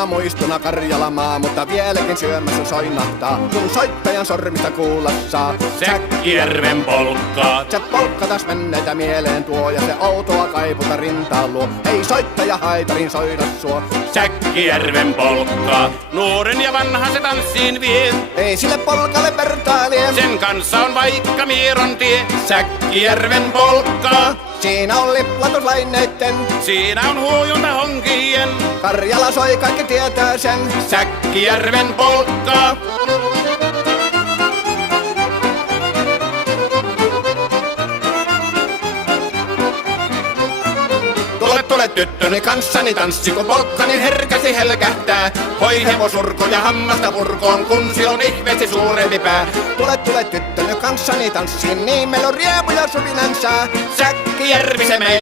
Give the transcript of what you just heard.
kaukana muistona Karjalamaa, mutta vieläkin syömässä soinahtaa, kun soittajan sormista kuulla saa. Säkkijärven polkkaa. Se polkka taas menneitä mieleen tuo, ja se outoa kaiputa rintaan luo. Ei soittaja haitarin soida suo. Säkkijärven polkkaa. Nuoren ja vanhan se tanssiin vie. Ei sille polkalle vertailie. Sen kanssa on vaikka Mieron tie. Säkkijärven polkkaa. Siinä on liplatuslaineitten, Siinä on huojunta honkien. Karjala soi, kaikki tietää sen. Säkkijärven polkkaa. Tule tyttöni kanssani tanssi, kun polkkani herkästi helkähtää. Hoi hevosurko ja hammasta purkoon, kun sillä on ihmeesti suurempi pää. Tule tyttöni kanssani tanssi, niin meillä on riemu ja suvinansa. Säkkijärvi se